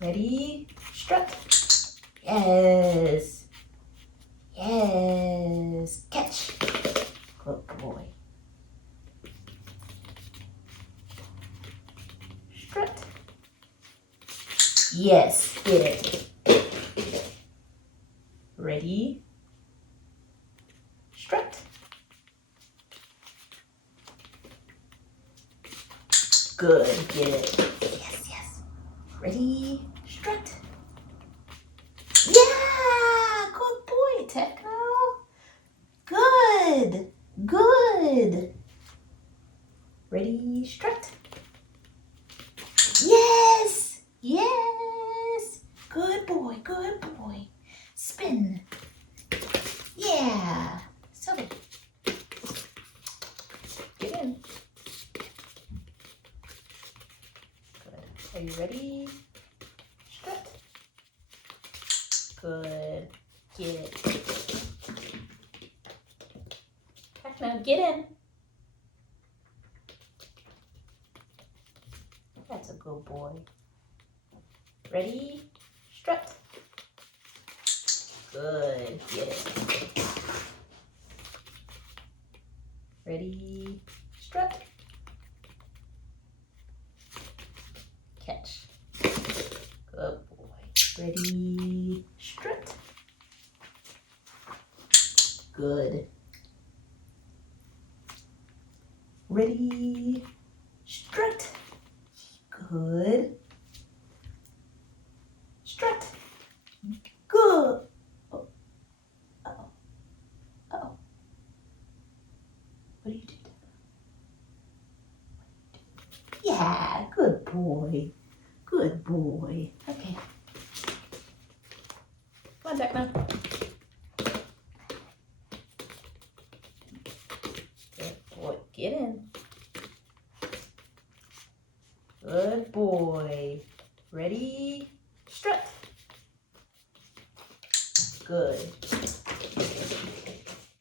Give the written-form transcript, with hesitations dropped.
Ready, strut. Yes. Yes. Catch. Good boy. Strut. Yes, get it. Ready, strut. Good, get it. Yes, yes. Ready, strut. Yeah, good boy, Tekno. Good, good. Ready, strut. Yes, yes. Good boy, good boy. Spin. Yeah. Silly. Get in. Good. Are you ready? Strut. Good. Get it. Tekno, get in. That's a good boy. Ready? Strut. Good. Get it. Ready? Strut. Catch. Good boy. Ready? Strut. Good. Ready? Strut. Good. Strut. Good. Oh. Uh-oh. Uh-oh. What do you do? Yeah, good boy. Good boy. Okay. Come on, Tekno. Good boy. Get in. Good boy. Ready? Strut. Good.